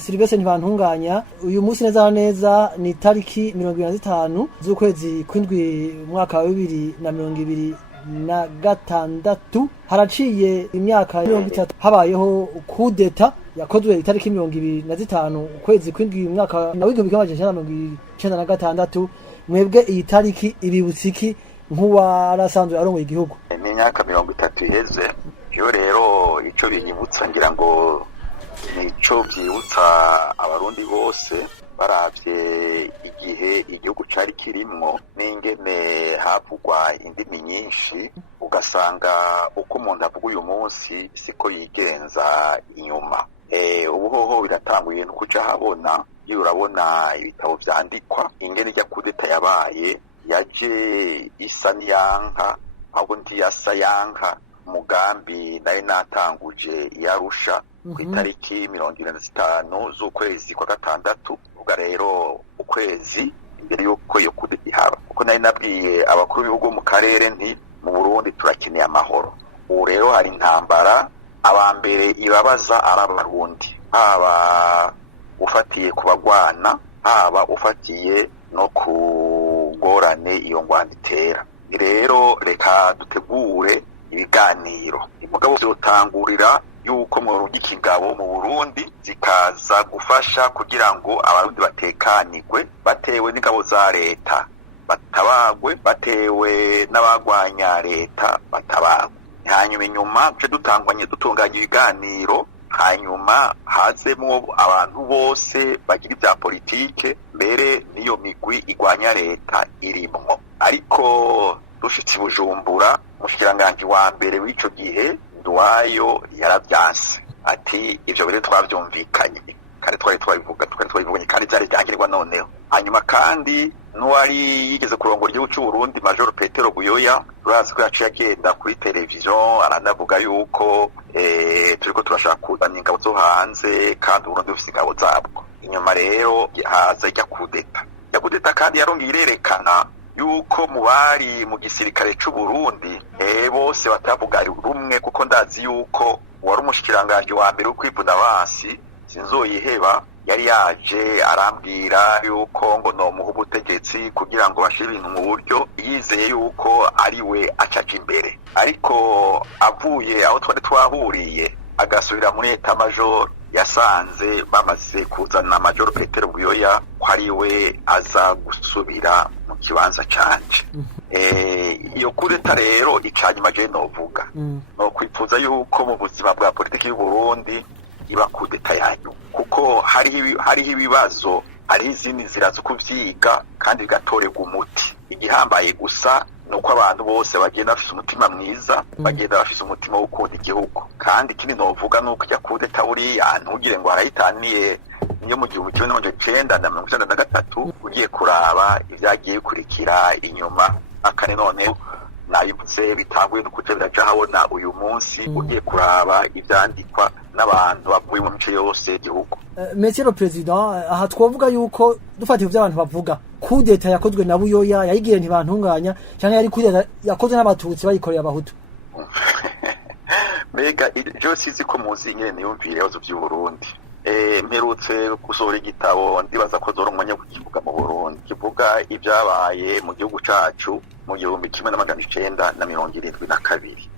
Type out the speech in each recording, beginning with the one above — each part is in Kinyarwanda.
Silvestre Ntibantunganya uyu munsi neza neza ni tariki 25 z'ukwezi kw'indwi mwaka wa 2026 haraciye imyaka 30 habayeho kudeta yakozwe itariki 25 ukwezi kw'indwi mwaka wa 1996 mwebwe iyi tariki ibibutsiki nk'uwarasanzwe arongoye igihugu ni imyaka 30 iheze yo rero ico binyibutsa ngira ngo nico byibutsa abarundi bose baravye igihe igihugu cari kirimwo n'ingene havugwa indimi nyinshi ugasanga uko umuntu avuga uyu munsi siko yigenza inyuma ubuhoho biratanguye no kuja habona iyo urabona ibitabo vyandikwa ingene rya kudeta yabaye yaje isa niyanka ahubwo ntiyasa yanka umugambi naye natanguje yarusha ku itariki 25 z'ukwezi kwa gatandatu ubwo rero ukwezi imbere yuko yo kudeta ihaba kuko naye nabwiye abakuru b'ibihugu mu karere nti mu Burundi turakeneye amahoro ubu rero hari intambara abambere ibabaza arabarundi haba ufatiye kubagwana haba ufatiye no kugorane iyo ngwanda itera rero reka dutegure ibiganiro imugabo byotangurira yuko mu rugikingabo mu Burundi zikaza gufasha kugira ngo abarundi batekanirwe batewe n'ingabo za leta batabagwe batewe n'abagwanya leta batabagwe hanyuma inyuma tuje dutunganya ibiganiro hanyuma hazemwo abantu bose bagira ibya politike mbere niyo migwi igwanya leta irimwo ariko dushitse Bujumbura mushikiranganje wa mbere w'ico gihe Nduwayo yaravyanse ati ivyo bire twavyumvikanye kare twabivuganye kandi byari byangirwa noneho hanyuma kandi n'uwari yigeze kurongora igihugu cy'u Burundi Major Petero Buyoya turazi ko yaciye agenda kuri televiziyo aranavuga yuko turiko turashaka kuzana ingabo zo hanze kandi Burundi bufise ingabo zabwo inyuma rero haza ijya kudeta kandi yarongiye irerekana yuko mu bari mu gisirikare cy'u Burundi bose batavuga rumwe kuko ndazi yuko wari umushikiranganje wa mbere ukwivuna basi sinzoyiheba yari yaje arambwira yuko ngo no muha ubutegetsi kugira ngo bashire ibintu mu buryo yizeye yuko ari we acaje imbere ariko avuye aho twari twahuriye agasubira muri eta major yasanze bamaze kuzana Major Petero Buyoya ko ari we aza gusubira mu kibanza canje iyo kudeta rero icanyuma je novuga no kwifuza yuko mu buzima bwa politiki y'u Burundi iba kudeta yanyu kuko hariho ibibazo hari izindi nzira zo kuvyiga kandi bigatorerwa umuti igihambaye gusa nuko abantu bose bagenda bafise umutima mwiza bagenda bafise umutima wo gukunda igihugu kandi ikindi novuga nuko ijya kudeta buriya ntugire ngo harayitaniye niyo mu gihugu cyo 1993 ugiye kuraba ivyagiye bikurikira inyuma akane none nayibutse bitanguye no kuja biraja habona uyu munsi ugiye kuraba ivyandikwa n'abantu bavuye mu mice yose igihugu Monsieur le Président aha twovuga yuko dufatiye by'abantu bavuga kudeta yakozwe na Buyoya yayigiye Ntibantunganya cyane yari kudeta yakozwe n'abatutsi bayikoreye abahutu Mega je sizi ko muzi nyene yumvire yazo by'u Burundi mperutse gusohora igitabo ndibaza ko zoro umwanya kukivuga mu Burundi kivuga ibyabaye mu gihugu cacu mu 1972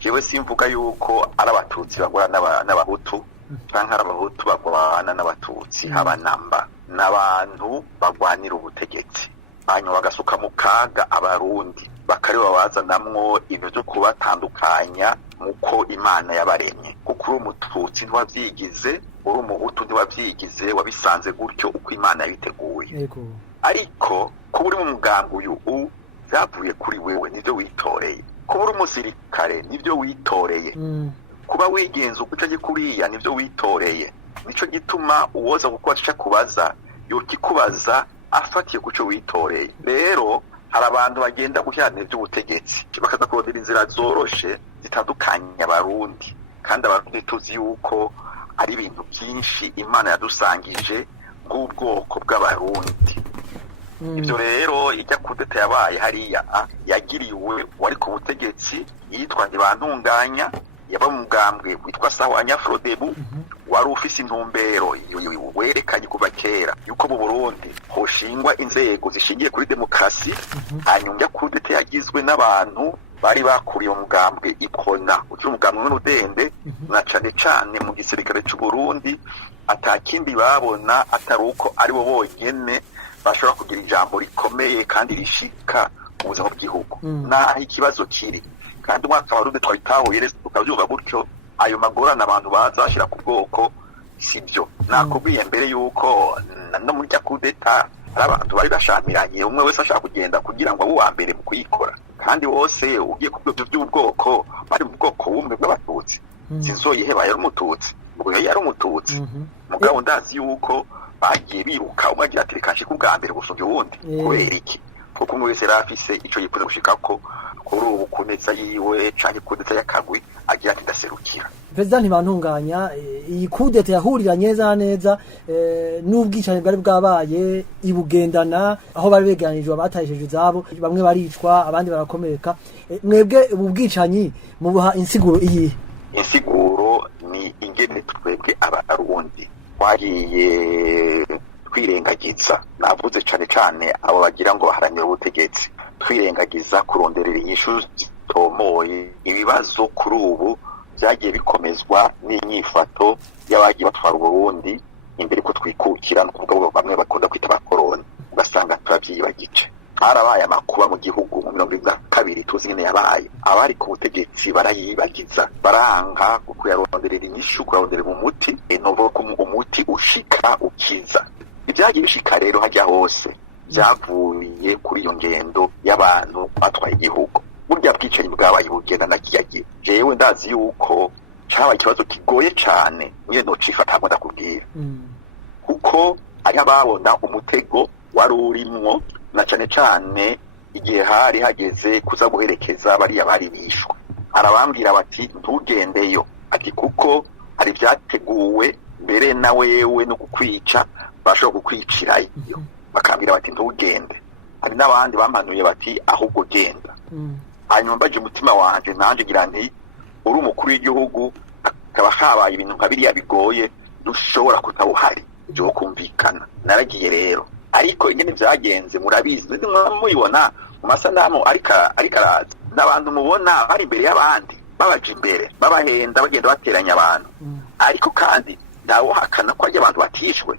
jewe simvuga yuko ari abatutsi bagwana n'abahutu canke ari abahutu bagwana n'abatutsi habanamba n'abantu bagwanira ubutegetsi hanyuma bagasuka mu kaga abarundi bakari babazanamwo ibyo byo kubatandukanya muko Imana yabaremye kuko uri umututsi ntwavyigize uri umuhutu ntwavyigize wabisanze gutyo uko Imana yabiteguye ariko kuba uri mu mugambi uyu vyavuye kuri wewe nivyo witoreye kuba uri umusirikare nivyo witoreye kuba wigenza ukucaje kuriya nivyo witoreye nico gituma uwoza kuko kubaza yokikubaza afatiye kuco witoreye rero hari abantu bagenda guhyanira iby'ubutegetsi bakaza kurondera inzira zoroshe zitandukanye abarundi kandi abarundi tuzi yuko ari ibintu byinshi Imana yadusangije nk'ubwoko bw'abarundi ivyo rero ijya kudeta yabaye hariya yagiriwe wari ku butegetsi yitwa Ntibantunganya yaba mu mugambwe witwa Sahwanya Frodebu wari ufise intumbero werekanye kuva kera yuko mu Burundi hoshingwa inzego zishingiye kuri demokrasi, hanyuma ya kudeta yagizwe n'abantu bari bakuriye umugambwe ikona ucyo umugambwe n'urudende na cane cane mu gisirikare cy'u Burundi, atakindi babona atari uko ari bo bonyene bashobora kugira ijambo rikomeye kandi rishika mu buzima bw'igihugu. Naho ikibazo kiri kandi umwaka wa rude twabitahuye rero tukabyumva gutyo, ayo magorane abantu baza bashira ku bwoko sibyo. Nakubwiye mbere yuko no muri cya kudeta ari abantu bari bashamiranye, umwe wese ashaka kugenda kugira ngo abe uwa mbere mu kuyikora, kandi bose ugiye ku byo by'ubwoko bari mu bwoko bumwe bw'abatutsi. Sinzoyiheba yari umututsi, ubwo yari umututsi mugabo ndazi yuko bagiye biruka umwe agira ati reka nshike ubwa mbere gusumvya uwundi. Kubera iki? Kuko umwe wese yarafise ico yifuza gushikako kuri ubu kuneza yiwe canke kuneza yakagwi agira ati ndaserukira. Perezida Ntibantunganya, iyi kudeta yahuriranye neza neza n'ubwicanyi bwari bwabaye ibugendana, aho bari begeranijwe abatayisheje izabo, bamwe baricwa abandi barakomereka. Mwebwe ubu bwicanyi mubuha insiguro iyihe? Insiguro ni ingene twebwe abarundi twagiye twirengagiza, navuze cane cane abo bagira ngo baharanire ubutegetsi, twirengagiza kuronderera inyishu zitomoye. Ibibazo kuri ubu byagiye bikomezwa n'inyifato y'abagiye batwara Uburundi imbere ko twikukira, no kuvuga bamwe bakunda kwita abakoroni, ugasanga turavyibagice. Harabaye amakuba mu gihugu mu 2022 tuzi nyene yabaye, abari ku butegetsi barayibagiza, baranga kuyaronderera inyishu, kuyaronderera umuti, novuga ko umuti ushika ukiza. Ibyagiye bishika rero hajya hose byavuye kuri iyo ngendo y'abantu batwaye igihugu. Burya bwicanyi bwabaye bugenda na kiyagiye, jewe ndazi yuko cyabaye ikibazo kigoye cane, nyine nocifata hamwe ndakubwira. Kuko ari ababona umutego wari urimwo, na cane cane igihe hari hageze kuza guherekeza bariya bari bishwe. Arabambwira bati ntugendeyo, ati kuko hari vyateguwe mbere na wewe no kukwica, bashobora kukwicirayo. Bakambwira bati ntugende. Hari n'abandi bampanuye bati ahubwo genda. Hanyuma mbaje umutima wanje nanje ngira nti uri umukuru w'igihugu akaba habaye ibintu nka biriya bigoye, dushobora kutabuhari byo kumvikana. Naragiye rero, ariko ingene vyagenze murabizi, mubibona mu masanamu ariko araza n'abantu mubona bari imbere y'abandi babaje imbere babahenda bagenda bateranya abantu. Ariko kandi ndawo hakana ko ari abantu batishwe,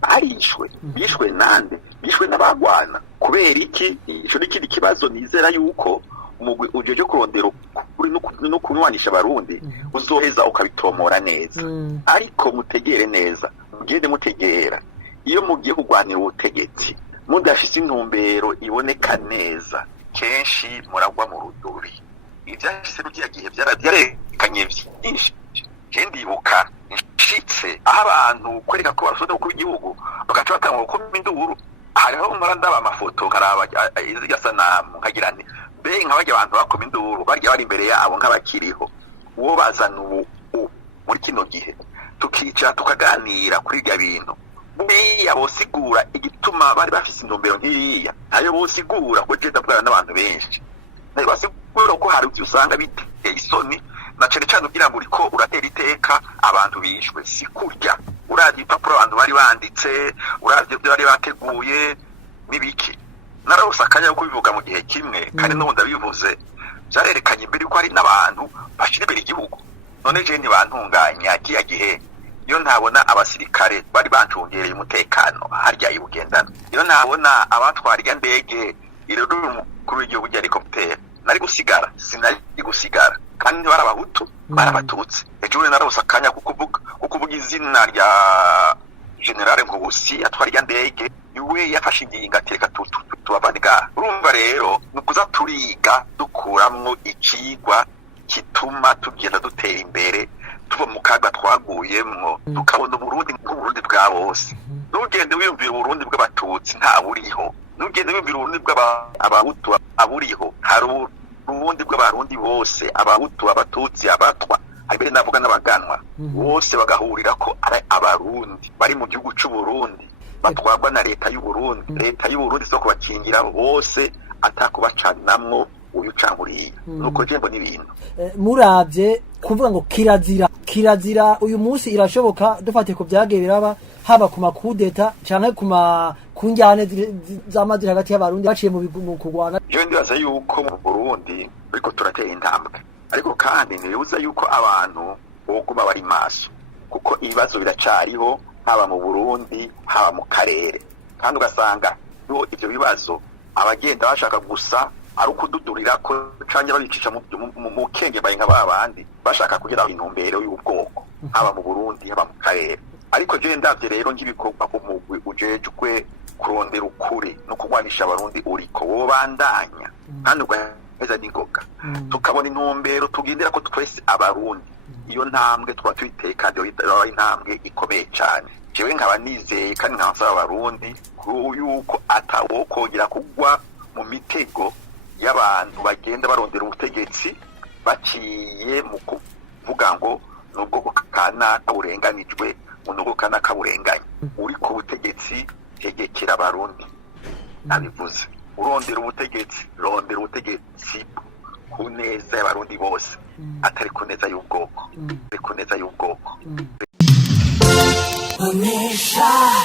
barishwe. Bishwe nande? Bishwe n'abagwana. Kubera iki? Ico n'ikindi kibazo nizera yuko umugwi ujeje kurondera kuri no kunwanisha abarundi uzoheza ukabitomora neza. Ariko mutegere neza, mugende mutegera, iyo mugiye kugwanira ubutegetsi mudafise intumbero iboneka neza, kenshi muragwa mu rudubi. Ivyashise rugiye gihe byarekanye byinshi. Je ndibuka nshitse aho abantu kwereka ko bashobora kuba igihugu bagaca batanga ko induru. Hariho murandaba amafoto nkaraba izigasanamu nkagira nti be nk'abajya abantu bakoma induru barya bari imbere yabo nk'abakiriho, uwo bazana ubu muri kino gihe tukicara tukaganira kuri ibyo bintu. Buriya bosigura igituma bari bafise intumbero nk'iriya, ayo bosigura ko jenda bwana n'abantu benshi, nayo basigura ko hari ibyo usanga biteye isoni, na cane cane ugira ngo uriko uratera iteka abantu bishwe. Si kurya uravye ipapuro abantu bari banditse, uravye ibyo bari bateguye n'ibiki. Narose akanya ko kubivuga mu gihe kimwe, kandi n'ubu ndabivuze, byarerekanye imbere ko hari n'abantu bashira imbere igihugu. None je Ntibantunganya kiya gihe iyo ntabona abasirikare bari bancungereye umutekano harya ibugendana, iyo ntabona abatwara irya ndege irero umukuru w'igihugu rya helicopter, nari gusigara? Sinari gusigara. Kandi bari abahutu bari abatutsi. Ejo narose akanya kukuvuga izina rya General Nkubusi atwara irya ndege, iwe yafashe ingingo atereka tubavaniga. Urumva rero nukuza turiga dukuramwo icigwa kituma tugenda dutera imbere, tuva mu kaga twaguyemwo, tukabona Uburundi nk'Uburundi bwa bose. Nugende wiyumvira Uburundi bw'abatutsi nta buriho, nugende wiyumvira Uburundi bw'abahutu aburiho. Hari Uburundi bw'abarundi bose, abahutu, abatutsi, abatwa, mbere navuga n'abaganwa, bose bagahurira ko ari abarundi bari mu gihugu cy'u Burundi, batwagwa na leta y'u Burundi. Leta y'u Burundi zo kubakingira bose atakubacanamwo uyu cankuriye. Nuko je mbona ibintu muravye kuvuga ngo kirazira uyu munsi irashoboka dufate ku byagiye biraba haba ku makudeta canke ku njyane z'amaziri hagati y'abarundi baciye mu kurwana. Je ndibaza yuko mu Burundi ariko turateye intambwe, ariko kandi nibuza yuko abantu boguma bari maso, kuko ibibazo biracariho haba mu Burundi haba mu karere, kandi ugasanga ivyo bibazo abagenda bashaka gusa ari ukududurira ko canke babicisha mu kenge baye nka babandi bashaka kugira intumbero y'ubwoko haba mu Burundi haba mu karere. Ariko je ndavye rero ngibikorwa umugwi ujejwe kurondera ukuri no kugwanisha abarundi uriko wobandanya kandi ugaheza n'ingoga tukabona intumbero tugendera ko twese abarundi, iyo ntambwe tuba tuyiteka ari intambwe ikomeye cyane. Jewe nkaba nizeye kandi nkaba nsaba abarundi yuko atawokongera kugwa mu mitego y'abantu bagenda barondera ubutegetsi baciye mu kuvuga ngo nubwo kanaka burenganijwe nubwo kanaka burenganye. Uri ku butegetsi tegekera abarundi, nabivuze urondera ubutegetsi ku neza y'abarundi bose, atari ku neza y'ubwoko, ku neza y'ubwoko.